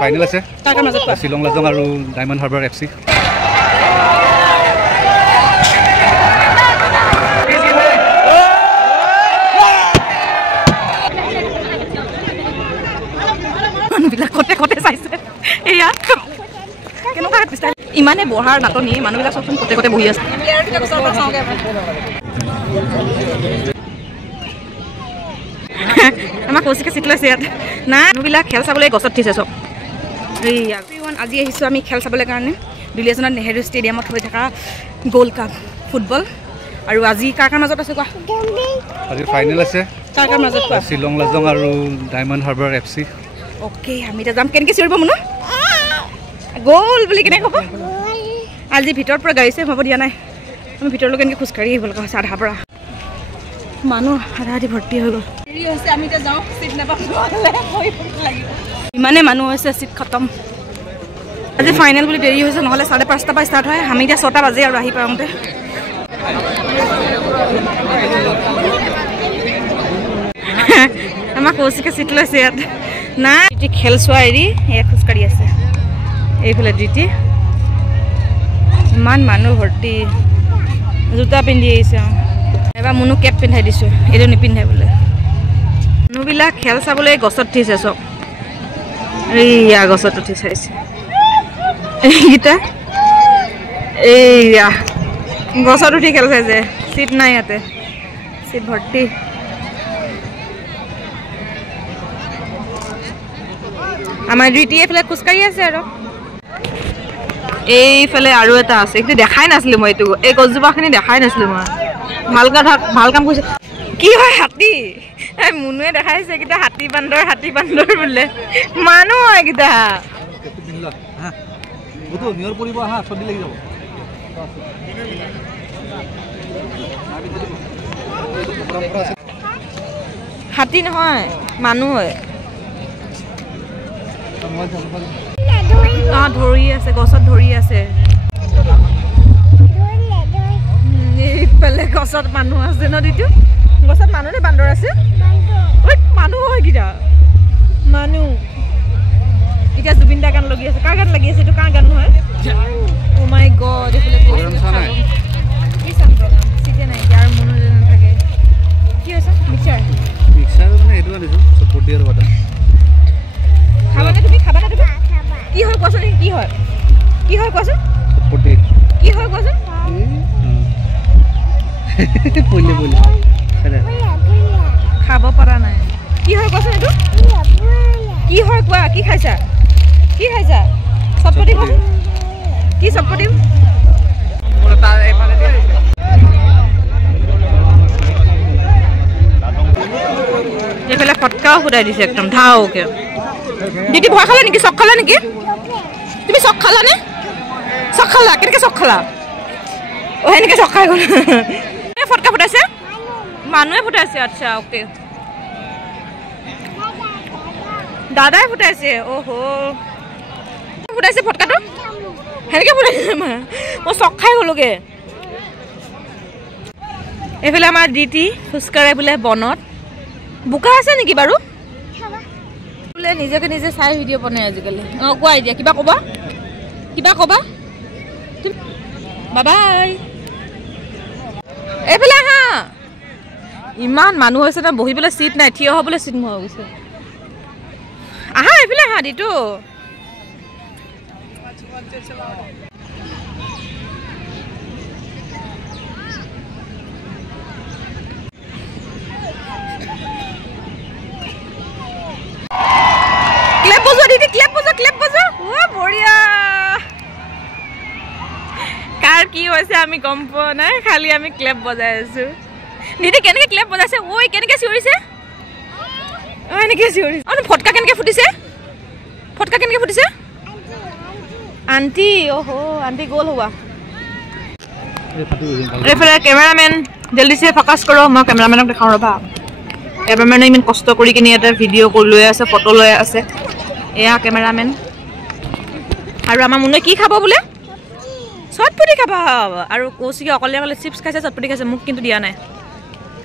Final আছে শ্বিলং লাজং আৰু diamond harbour FC মানুহবিলাক কতে চাইছে এয়া কেনেকুৱা ইমানে বহাৰ নাটনি মানুহবিলাক চবচোন কতে বহি আছে আমাক কৌশিকে চিট লৈছে ইয়াত না মানুহবিলাক খেল চাবলৈ গছত উঠিছে চব আজি আহিছোঁ আমি খেল চাবলৈ কাৰণে দুলীয়াজানত নেহেৰু ষ্টেডিয়ামত হৈ থকা গ'ল্ড কাপ ফুটবল আৰু আজি কাৰ মাজত আছে কোৱা আজি ফাইনেল আছে কাৰ মাজত কোৱা শ্বিলং লাজং আৰু ডায়মণ্ড হাৰ্বাৰ FC ওকে আমি এতিয়া যাম কেনেকৈ চিৰিব মুনু গ'ল বুলি কেনেকৈ ক'ব আজি ভিতৰৰ পৰা গাড়ী চাই হ'ব দিয়া নাই আমি ভিতৰলৈ কেনেকৈ খোজকাঢ়ি আহিব লগা হৈছে আধাৰ পৰা মানুহ আধা ভৰ্তি হৈ গ'ল আমি এতিয়া যাওঁ চিট নাপাওঁ ইমানে মানুহ হৈছে চিট খতম আজি ফাইনেল বুলি দেৰি হৈছে নহ'লে 5:30 পৰা ষ্টাৰ্ট হয় আমি এতিয়া 6টা বাজে আৰু আহি পাওঁতে আমাক কৌশিকে চিট লৈছে ইয়াত না খেল চোৱা এৰি এয়া খোজকাঢ়ি আছে এইফালে ডিটি ইমান মানুহ ভৰ্তি জোতা পিন্ধি আহিছে এবাৰ মুনু কেপ পিন্ধাই দিছোঁ এইটো নিপিন্ধাই বোলে মানুহবিলাক খেল চাবলৈ গছত উঠিছে চব এইয়া গছত উঠি চাইছে এইকেইটা এইয়া গছত উঠি খেল চাইছে চিট নাই ইয়াতে চিট ভৰ্তি আমাৰ ডিটি এইফালে খোজকাঢ়ি আছে আৰু এইফালে আৰু এটা আছে এইটো দেখাই নাছিলোঁ মই এইটো এই গছজোপাখিনি দেখাই নাছিলোঁ মই ভাল কাম কৰিছে কি হয় হাতী মুনুৱে দেখাইছে এইকেইটা হাতী বান্দৰ বোলে মানুহ হয় এইকেইটা হাতী নহয় মানুহ হয় ধৰি আছে গছত ধৰি আছে এইফালে গছত মানুহ আছে নদীটো গছত মানুহ নে বান্দৰ আছে মানুহ হয় কিটা মানুহ এতিয়া জুবিন দা গান লাগি আছে কাৰ গান লাগি আছে এইটো কাৰ গান নহয় ও মাই গড এইফালে চিটে নাই আৰু মনোৰঞ্জন নাথাকে কি হৈছে মিক্সাৰ মানে এইটো আনিছোঁ চপৰ্ট দিয়াৰ কথা খাবানে তুমি কি হয় কোৱাচোন কি হয় কোৱাচোন কি হয় কোৱাচোন খাব পৰা নাই কি হয় কোৱাচোন এইটো কি হয় কোৱা কি খাইছা চটপটি কোৱাচোন কি চটপটি এইফালে ফটকাও সুধাই দিছে একদম ধাওকে দিদি ভয় খালা নেকি চক খালা নেকি তুমি চক খালানে চক খালা কেনেকৈ চক খালা সেনেকৈ চক খাই গ'ল ফটকা ফুটাইছে মানুহে ফুটাইছে আচ্ছা অ'কে দাদাই ফুটাইছে অ'হ' ফুটাইছে ফটকাটো সেনেকৈ ফুটাইছে মই চক খাই গ'লোগৈ এইফালে আমাৰ ডিটি খোজকাঢ়ে বোলে বনত বোকা আছে নেকি বাৰু বোলে নিজকে নিজে চাই ভিডিঅ' বনাই আজিকালি কোৱা এতিয়া কিবা ক'বা বাবাই এইফালে আহা ইমান মানুহ হৈছে না বহিবলৈ চিট নাই থিয় হ'বলৈ চিট নোহোৱা গৈছে আহা এইফালে আহা দিটো ক্লেপ বজা বঢ়িয়া কাৰ কি হৈছে আমি গম পোৱা নাই খালি আমি ক্লেপ বজাই আছো দিদি কেনেকৈ ক্লেপ বজাইছে ঐ কেনেকৈ চিঞৰিছে এনেকৈ চিঞৰিছে ফটকা কেনেকৈ ফুটিছে আণ্টি আণ্টি গ'ল হোৱা এইফালে কেমেৰামেন জলদিছে ফ'কাছ কৰক মই কেমেৰামেনক দেখাওঁ ৰ'বা কেমেৰামেনে ইমান কষ্ট কৰি কিনে এটা ভিডিঅ' লৈ আছে ফটো লৈ আছে এয়া কেমেৰামেন আৰু আমাৰ মুনুৱে কি খাব বোলে চটপটি খাব আৰু কৌশিকে অকলে চিপছ খাইছে চটপটি খাইছে মোক কিন্তু দিয়া নাই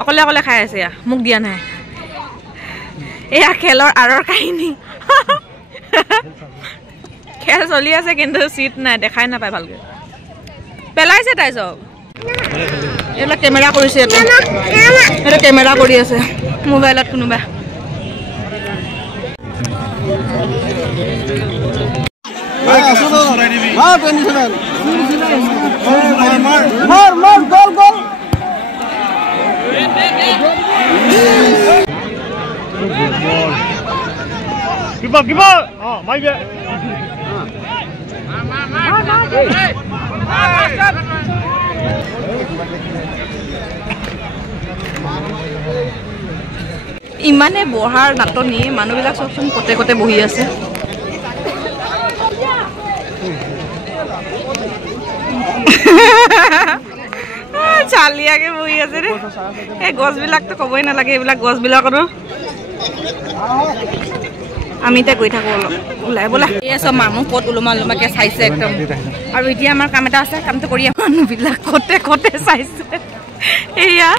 অকলে খাই আছে মোক দিয়া নাই এয়া খেলৰ আঁৰৰ কাহিনী খেল চলি আছে কিন্তু চিট নাই দেখাই নাপায় ভালকে পেলাইছে তাই চব এইবিলাক কেমেৰা কৰিছে এইটো কেমেৰা কৰি আছে মোবাইলত কোনোবা ইমানে বহাৰ নাটনি মানুহবিলাক চবচোন কতে কতে বহি আছে চালিয়াকে বহি আছে ৰে এই গছবিলাকতো ক'বই নালাগে এইবিলাক গছবিলাকতো আমি এতিয়া গৈ থাকোঁ অলপ ওলাই বোলা এই চব মানুহ ক'ত ওলোমাকে চাইছে একদম আৰু এতিয়া আমাৰ কাম এটা আছে কামটো কৰি মানুহবিলাক কতে কতে চাইছে এয়া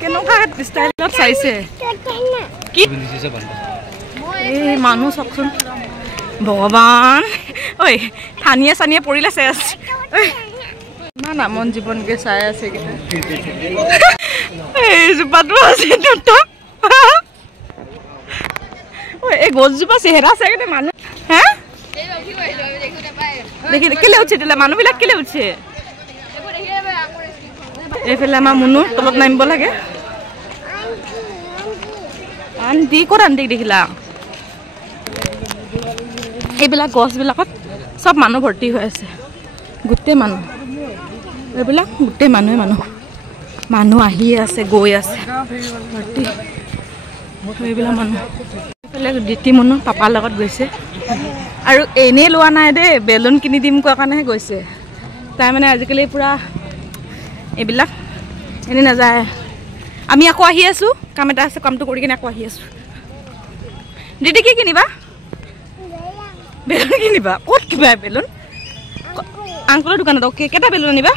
কেনেকুৱা ষ্টাইলত চাইছে কি এই মানুহ চাওকচোন ভগৱান ঐ থানিয়ে চানিয়ে পৰিলে চেচ ইমান আমন জীৱনকে চাই আছে এইজোপাটো আছে দুটা এই গছজোপা চেহেৰা চাগে মানুহ হে দেখি কেলে উঠছে দিলে মানুহবিলাক কেলে উঠছে এইফালে আমাৰ মুনুৰ তলত নামিব লাগে আন্টি ক'ত আন্টিক দেখিলা এইবিলাক গছবিলাকত চব মানুহ ভৰ্তি হৈ আছে গোটেই মানুহ এইবিলাক গোটেই মানুহে মানুহ আহি আছে গৈ আছে ভৰ্তি এইবিলাক মানুহ এইফালে দিতি মুনু পাপাৰ লগত গৈছে আৰু এনেই লোৱা নাই দেই বেলুন কিনি দিম কোৱা কাৰণেহে গৈছে তাই মানে আজিকালি পূৰা এইবিলাক এনেই নাযায় আমি আকৌ আহি আছোঁ কাম এটা আছে কামটো কৰি কিনে আকৌ আহি আছোঁ দিদি কি কিনিবা বেলুন কিনিবা ক'ত কিবা বেলুন আংকুলৰ দোকানত অ'কে কেইটা বেলুন আনিবা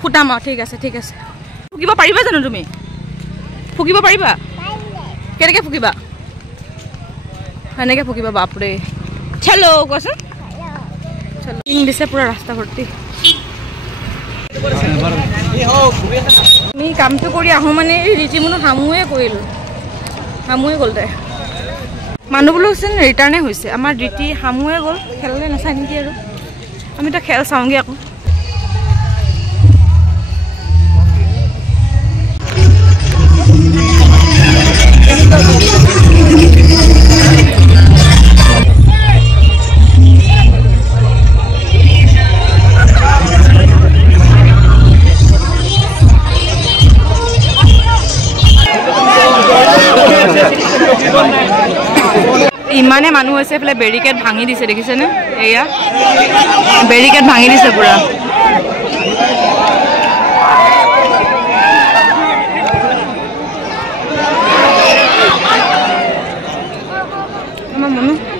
ফুটাম ঠিক আছে ফুকিব পাৰিবা জানো তুমি ফুকিব পাৰিবা কেনেকৈ ফুকিবা সেনেকৈ ফুকিবা বাপৰে চলো কোৱাচোন চলো দিছে পূৰা ৰাস্তা ভৰ্তি আমি কামটো কৰি আহোঁ মানে এই ৰীতিমুনো হামুৱে কৰিলোঁ হামুৱে গ'ল তাই মানুহবোৰ চোন ৰিটাৰ্ণে হৈছে আমাৰ ৰীতি হামুৱে গ'ল খেললৈ নাচায় নেকি আৰু আমিতো খেল চাওঁগৈ আকৌ ইমানে মানুহ হৈছে এইফালে বেৰিকেড ভাঙি দিছে দেখিছেনে এয়া বেৰিকেড ভাঙি দিছে পুৰা আমাৰ মানুহ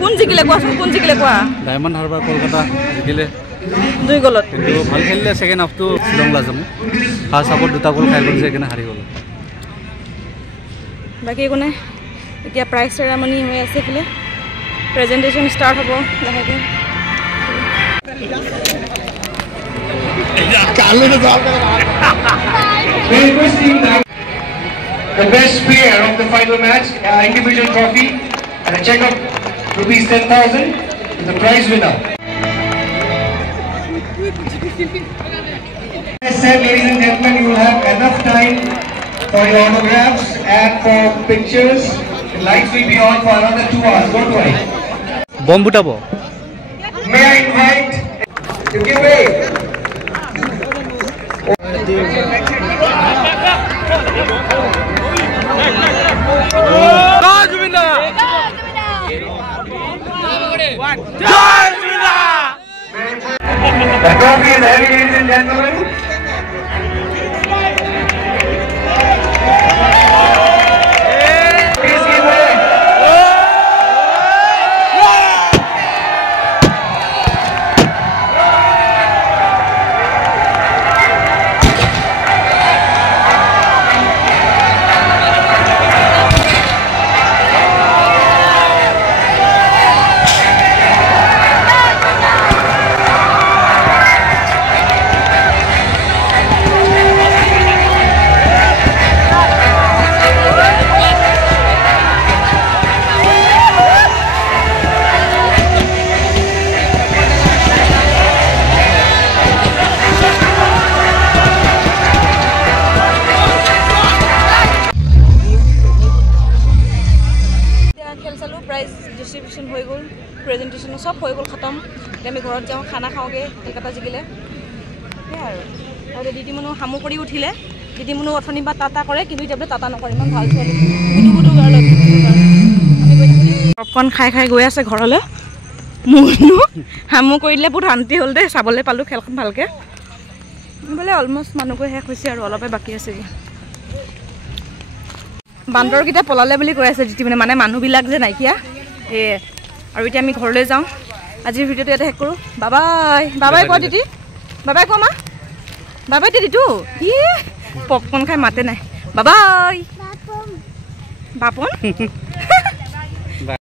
কোন জিকিলে কোৱাচোন কোন জিকিলে কোৱা ডায়মণ্ড হাৰ্বাৰ কলকাতা জিকিলে 2 গলত কিন্তু ভাল খেলিলে ছেকেণ্ড হাফটো শ্বিলং লাজমে ফাৰ্ষ্ট হাফত 2টা গ'ল খাই গ'ল সেইকাৰণে হাৰি গ'ল বাকী একো নাই এতিয়া প্ৰাইজ চেৰামনি হৈ আছে এইফালে প্ৰেজেণ্টেশ্যন ষ্টাৰ্ট হ'ব লাহেকৈ The best player of the final match, individual trophy, and a check of rupees 10,000 to the prize winner. As said, ladies and gentlemen, you will have enough time for your autographs and for pictures. The lights will be on for another 2 hours. Don't worry. বম বুটাব May I invite to give way. The trophy is heavy, ladies and gentlemen. Please give way. Distribution হৈ গ'ল প্ৰেজেণ্টেশ্যনো চব হৈ গ'ল খতম এতিয়া আমি ঘৰত যাওঁ খানা খাওঁগৈ কলকাতা জিকিলে সেয়াই আৰু দিদিমণি হামু কৰি উঠিলে দিদিমণি অথনি বা টাটা কৰে কিন্তু এতিয়া টাটা নকৰে ইমান ভাল ছোৱালী বুটু গাৰ্লত পপকৰ্ণ খাই খাই গৈ আছে ঘৰলৈ মোৰনো হামু কৰি দিলে বহুত শান্তি হ'ল দেই চাবলৈ পালোঁ খেলখন ভালকৈ বোলে অলমষ্ট মানুহবোৰ শেষ হৈছে আৰু অলপে বাকী আছে বান্দৰকেইটা পলালে বুলি কৈ আছে জিতি মানে মানুহবিলাক যে নাইকিয়া সেয়ে আৰু এতিয়া আমি ঘৰলৈ যাওঁ আজিৰ ভিডিঅ'টো ইয়াতে শেষ কৰোঁ বাবাই বাবাই কোৱা দিদি বাবাই কোৱা মা বাবাই দিদিটো ই পপকৰ্ণ খাই মাতে নাই বাবাই বাপন